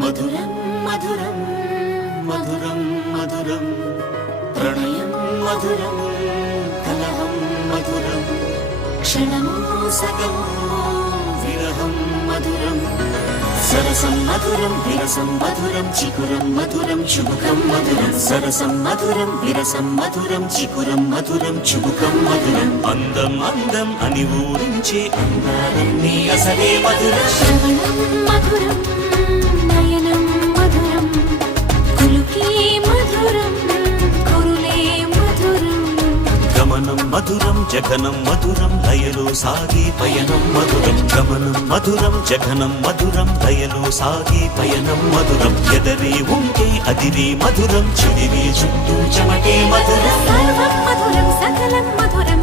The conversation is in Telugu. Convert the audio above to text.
మధురం మధురం మధురం మధురం ప్రణయం మధురం కలహం మధురం క్షణము సగము విరహం మధురం సరసం మధురం విరసం మధురం చికురం మధురం చుబుకం మధురం సరసం మధురం విరసం మధురం చికురం మధురం చుబుకం మధురం అందం అందం అని ఊరించే అందాలన్నీ అసలే మధురం శ్రవణం మధురం నయనం మధురం కులుకే మధురం కురులే మధురం గమనం మధురం జగనం మధురం లయలో సాగే పయనం మధురం గమనం మధురం జగనం మధురం లయలో సాగే పయనం మధురం ఎదరే ఉంటే అదిరే మధురం చెదిరే చుట్టూ చెమటే మధురం సర్వం మధురం సకలం మధురం